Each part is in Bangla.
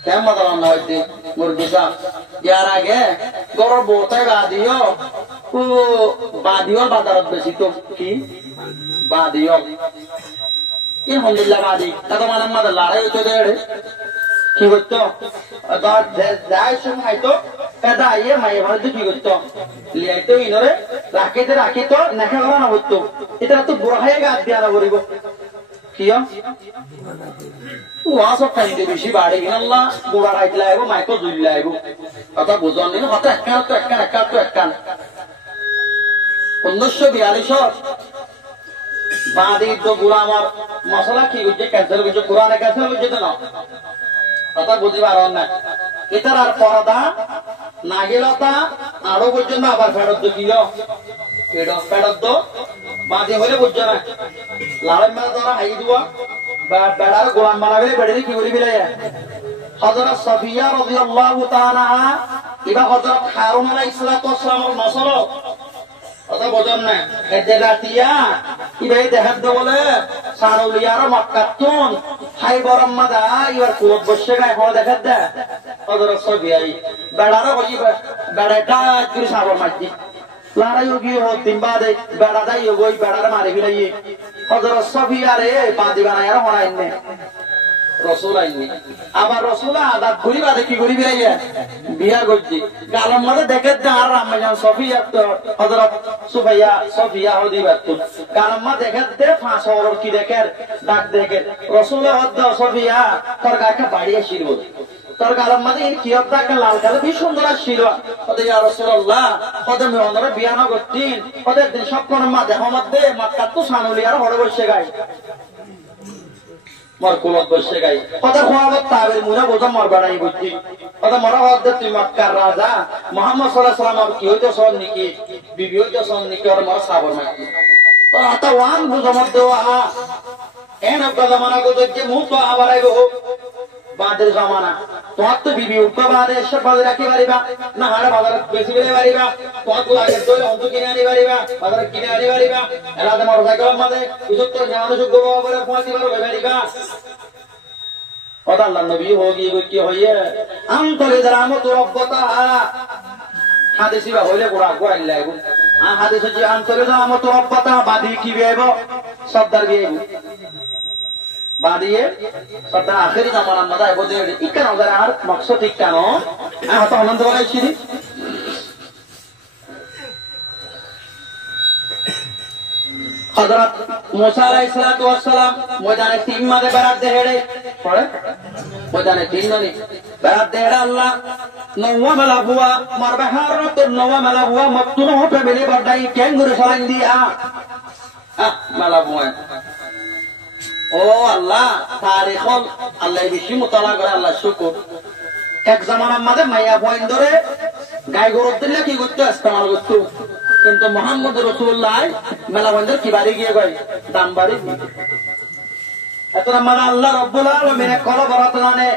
কেমন রান্না হইতে মুরগিটা ইয়ার আগে গরম বোতায় বাদিও বাজারত বেশি তো কি বাদিও আলহামদুলিল্লাহ বাদি এত মানে আমাদের লড়াই হইতো দেড়ে কি করতো যাই সময় খাইতো এটা আইয়ে মাইয়ে ভারত কি করতো লিয়াইতো ইনরে রাখিতো নেখা করা না হইতো এটা তো বুড়া হয়ে গাছ দিয়া না করিব কিয় সব খাইতে বেশি বাড়ে কিনা বুড়া রাইতে লাগবো মাইকো জুল লাগবো কথা বুঝন দিন হয়তো একখান 1942 বাদির তো গুড়া আমার মশলা কি করছে ক্যান্সেল করছে কোরআনে ক্যান্সেল করছে তো না কথা বুঝি পার না এটার আর পরদা নাগিলতা আরো পর্যন্ত আবার ফেরত দিও ফেরত বাদি হলে বুঝছো না লাড়াই মাছ ধরা হাই দিবা বেড়ার গোলাম বানাবে বেড়ে কি করি বিলাই হযরত সাফিয়া রাদিয়াল্লাহু তাআলা ইবা হযরত হারুন আলাইহিস সালামের নসল কথা বুঝন না এতে রাতিয়া ইবাই দেখাত বলে সারুলিয়ার মক্কাতুন হাই গরম মাদা ইবার কুত বসে গায় হল দেখাত দে হযরত সাফিয়া বেড়ার কইবা বেড়াটা কি সাবর মাঝি লড়াই গিয়ে হতিন বাদে বেড়া দাই ওই বেড়ার মারি বিলাই হযরত সাফিয়া রে বাদি বানায় আর হরাই নে রসুল আইনি আবার রসুল আদাব ঘুরি বাদে কি ঘুরি বিলাই বিয়া করছি গালম মধ্যে দেখে আর রাম্মাজান সাফিয়া তো হযরত সাফিয়া হদি বাতুন গালম মধ্যে দেখে দে ফাঁস ওর কি দেখে ডাক দেখে রসুল হদ সাফিয়া তোর গাকে বাড়ি আসিল তোর গালম মধ্যে কি হদ ডাক লাল কালো কি সুন্দর আসিল ওদের ইয়া রাসূলুল্লাহ ওদের মেহনরে বিয়া না করতেন ওদের দিন সব কোন মা দেহ মধ্যে মক্কা তো সানুলি আর হড়ে বসে গায় মর কুলত বসে গাই কথা খোয়াবত তাবের মুনা বোঝা মর বাড়াই বুঝছি কথা মরা হদ তুই মক্কার রাজা মুহাম্মদ সাল্লাল্লাহু আলাইহি ওয়াসাল্লাম কি হইতো সন নাকি বিবি হইতো সন নাকি আর মর সাবর নাকি তো আতা ওয়ান বুঝা মত দেওয়া এন কথা মানা গো যে মুখ তো আবার আইবো বাদের জামানা তোমার তো বিবি উঠবা বাদে সব বাজার রাখি পারিবা না হাড়া বাজার বেশি বেড়ে পারিবা তোমার তো আগে দই অন্ত কিনে আনি পারিবা বাজার কিনে আনি পারিবা এলাতে মোটরসাইকেল মাঝে কিছু তো জানো যোগ্য বাবারে পৌঁছি পারো পারিবা কথা আল্লাহ নবী হোগি কি হইয়ে আন্তরে রামত রব্বতা হাদিসি বা হইলে গোড়া গোড়াই লাগবো হাদিস হচ্ছে আন্তরে রামত রব্বতা বাদি কি বিয়াইব সর্দার বিয়াইব বাদিয়ে সর্দার আখেরি জামানার মধ্যে বোঝে ইকান ওদের আর মকসদ ইকান হয়তো আনন্দ বানাইছি হযরত মুসা আলাইহিস সালাতু ওয়াস সালাম ময়দানে তিন মাদে বেরাত দেহেড়ে পড়ে ময়দানে তিন ননি বেরাত দেহেড়ে আল্লাহ নওয়া মালাবুয়া মারবাহারত নওয়া মালাবুয়া মক্তুনো ফ্যামিলি বড়াই ক্যাঙ্গুরু ফলাইন দিয়া মালাবুয়া ও আল্লাহ তারিখল আল্লাহ বেশি মুতালা করে আল্লাহ শুকর এক জামানার মাঝে মাইয়া পয়েন্ট ধরে গায়ে গরু দিলে কি করতো ইস্তেমাল করতো কিন্তু মুহাম্মদ রাসূলুল্লাহ মেলা বন্ধের কি বাড়ি গিয়ে গয় দাম বাড়ি এখন আমরা আল্লাহ রাব্বুল আলামিন কল বরাতনানে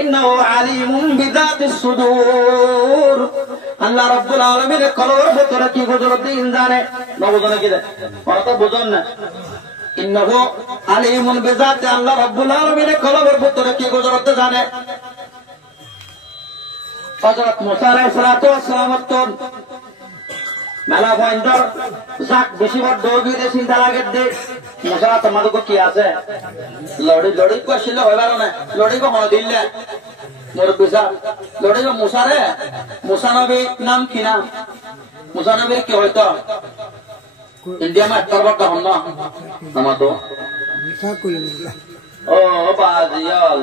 ইন্নাহু আলিমুম বিযাতিস সুদূর আল্লাহ রাব্বুল আলামিন কলর ভিতরে কি গুজরত দিন জানে নবজনে কি জানে ওরা তো বুঝন না ইন্নাহু আলিমুন বিযাতি আল্লাহ রাব্বুল আলামিন কলবের ভিতরে কি গুজরত জানে হযরত মুসা আলাইহিস সালাতু ওয়াস সালাম তো মেলা পয়েন্টার যাক বেশি বড় দৌড়িয়ে চিন্তা লাগে দে মুসা তোমাদের কি আছে লড়ি কইছিল হইবার না লড়িব হয় দিলে মোর বিসা লড়িব মুসা রে মুসা নবী নাম কি নাম মুসা নবীর কি হইতো ইন্ডিয়া মে আত্মরবত হন না আমার তো ও বাজিয়াল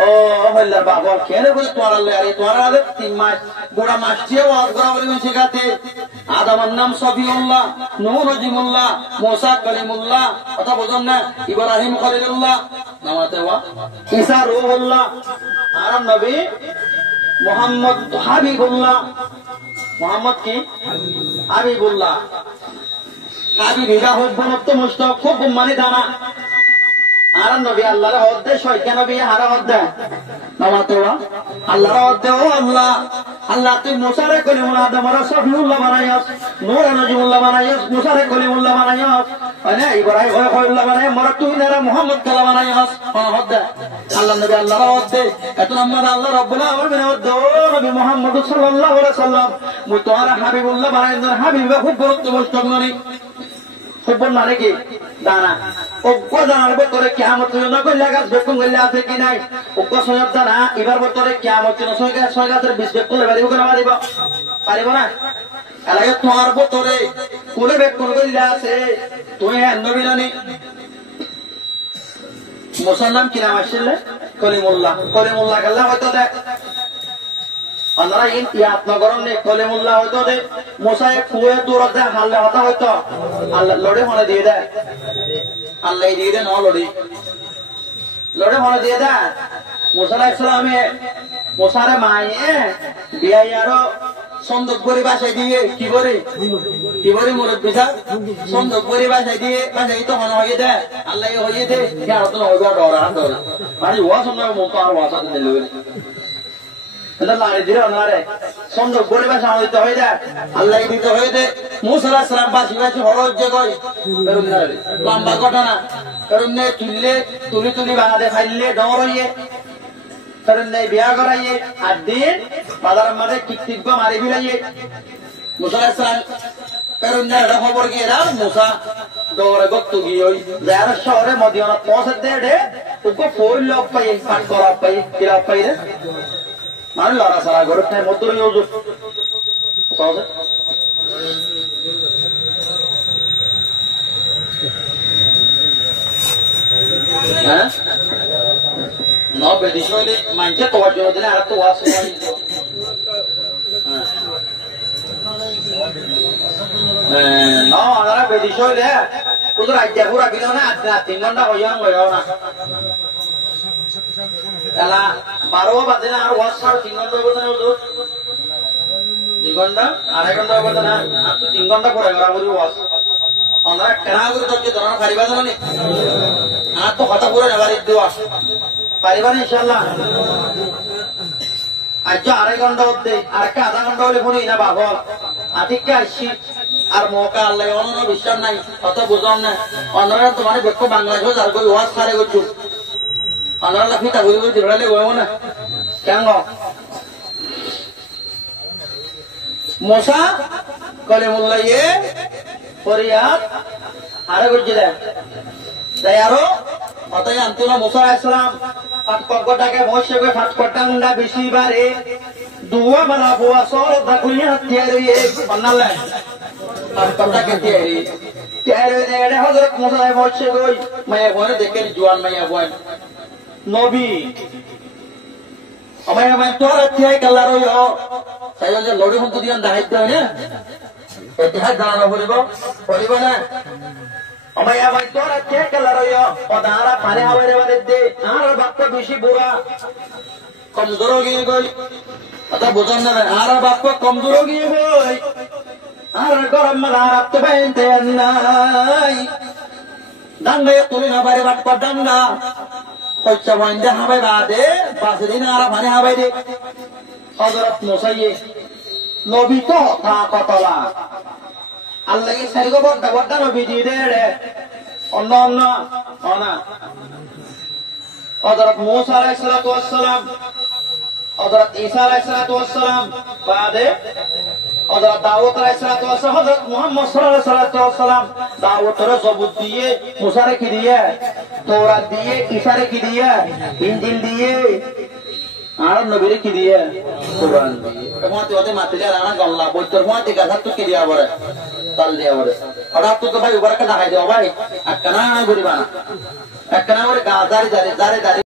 ও হল্লা বাবা কেন বলে তোমার তোমার 3 মাস গোড়া মাস দিয়ে ওয়াজ করা বলে শেখাতে আদমের নাম সফিউল্লাহ নূহ নজিমুল্লাহ মুসা কলিমুল্লাহ কথা বুঝুন না ইব্রাহিম খলিলুল্লাহ নামাতে ওয়া ঈসা রূহুল্লাহ আর নবী মুহাম্মদ হাবিবুল্লাহ মুহাম্মদ কি হাবিবুল্লাহ হাবিবিরা হুব্বুনত মুশতাক খুব মানে দানা আর নবী আল্লাহর হদ্দে শয়তান নবী হারা হদ্দে নামাতে ওয়া আল্লাহর হদ্দে ও আল্লাহ আল্লাহ তুই মুসারে কলিমুল্লাহ আদমরা সফিউল্লাহ বানাইয়াস নূহ নজিমুল্লাহ বানাইয়াস মুসারে কলিমুল্লাহ বানাইয়াস মানে ইব্রাহিম কইলা মানে মরা তুই না মুহাম্মদ কালাম বানাই আস হদ্দা আল্লাহ নবী আল্লাহ রাতে এত নাম্বার আল্লাহ রাব্বুল আলামিন নবী মুহাম্মদ সাল্লাল্লাহু আলাইহি সাল্লাম মুই তোর হাবিবুল্লাহ বানাই না হাবিব খুব গুরুত্বপূর্ণ মানে খুব মানে কি দানা ওগো জানার ভিতরে কিয়ামত না কইলা গাছ বেকুন গইলা আছে কি নাই ওগো সয়ব দানা এবার ভিতরে কিয়ামত না ছয় গাছের বিষ বেকুন পারিব না পারিব না আলাগে তোমার ভিতরে কোলে বেকুন গইলা আছে তুই নবী জানি মুসার নাম কি নাম আসলে কলিমুল্লাহ আল্লাহ হয়তো দেখ আমরা ইয়াদ নগরণ নে কলিমুল্লাহ হয়তো দে মুসায়ে কুয়ে দূর দে হাল্লে হতা হয়তো আল্লাহ লড়ে মনে দিয়ে দেয় আল্লাহ দিয়ে দেয় ন লড়ে মনে দিয়ে দেয় মুসা আলাইহিস সালামে মুসারে মায়ে বিয়াইয়ারো সন্দক করে বাসায় দিয়ে কি করে মুরব্বি সাহেব সন্দক করে বাসায় দিয়ে বাসায় তো মনে হয়ে দেয় আল্লাহ হয়ে দে কেন তো হইবা ডরা মানে ওয়া সন্দক মন তো আর ওয়াসা দিলে এটা লাড়ি দিলে ওনারে সন্দক করে বাসা হইতে হয়ে যায় আল্লাহ দিতে হয়ে দে মুসা আলাইহিস সালাম বাসি হরজ যে কই লম্বা ঘটনা কারণ নে তুলি বানাতে ফাইলে ডর হইয়ে কারণ নে বিয়া করাইয়ে আর দিন বাজার মাঝে টিকটিক মারি ফিরাইয়ে মুসা আলাইহিস সালাম কারণ নে খবর গিয়ে রা মুসা দৌড়ে গত্তু গিয়ে ওই যার শহরে মদিনা পৌঁছে দে ওকে ফোন লোক পাই পান করা পাই কিরা পাই রে মানে লড়া সারা করে তাই মতো ইউজ পৌঁছে হ্যাঁ ন বেদিশলে মানছে তোমার জন্য দিলে আর তো ওয়াস no andara bedishoy de udur ajja pura kilo na 3 ঘন্টা হইও না এলা 12 বাজে না আর ওয়াস 3 ঘন্টা হবে না উদুর 2 ঘন্টা 2.5 ঘন্টা হবে না আর 3 ঘন্টা পরে করা বলি ওয়াস আমরা কেনা করে তো ধরনা পারিবা না নি আর তো কথা পুরো নেবারি দেওয়া পারিবা ইনশাআল্লাহ আজ 2.5 ঘন্টা হতে আর একটা আধা ঘন্টা হলে ফোন না বাবা আতিকে আসি আর মৌকা আল্লাহ অন্য বিশ্বাস নাই অত বুঝান না অন্যরা তোমার বেক্ষ বাংলাদেশ আর কই ওয়াজ সারে গচ্ছু অন্যরা লাফিতা বুঝি দিড়ালে গো না কেন মুসা কলিমুল্লাহ এ ফরিয়াদ আরে গজ্জিলা তাই আরো অতই আনতুনা মুসা আলাইহিস সালাম পাটকটাকে বসে গো পাটকটাঙ্গা বেশি বারে দুয়া বানা বুয়া সর দাকুলিয়াতিয়ারে বানালে পাটকটাকেতিয়ারে এড়ে হযরত মুসা বসে গই মায়া বনে দেখেন জওয়ান মায়া বন নবী আমায় আমায় তোর তিয়াই কাল্লা রইও তাই যে লড়ি হন্ত দিয়ান দায়িত্ব না ইতিহাস জানা পড়িব না আমায় আমায় তোর তিয়াই কাল্লা রইও ওদারা পারে হাওয়ারে বাদে দে আর বাপ্পা বেশি বুড়া কমজোর হয়ে গই কথা বুঝান না আর বাপ্পা কমজোর হয়ে গই আর গরম মালা রাত বাইতে নাই ডাঙ্গে তুলি না বাইরে বাপ্পা ডাঙ্গা কইছা বন্ধে হাবাই বাদে 5 দিন আর পানি হাবাই দে হযরত মুসা নবী তো তা কতলা আল্লাহ কি সারিগো বড় নবী দিয়ে দে রে অন্য না হযরত মুসা আলাইহিস সালাতু ওয়াস সালাম হযরত ঈসা আলাইহিস সালাতু ওয়াস সালাম বাদে হযরত দাউদ আলাইহিস সালাতু ওয়াস সালাম হযরত মুহাম্মদ সাল্লাল্লাহু আলাইহি ওয়াসাল্লাম দাউদের জবুত দিয়ে মুসারে কি দিয়ে তওরাত দিয়ে ঈসারে কি দিয়ে ইনজিল দিয়ে আর নবীরে কি দিয়ে কুরআন দিয়ে তোমাতে ওতে মাতলে রানা গল্লা বইতর মতে গাছা তো কি দিয়া বরে তাল দিয়া বরে হঠাৎ তো ভাই উপরে কা দেখাই দাও ভাই একখানা গরিবানা একখানা করে গাদারি দাঁড়ি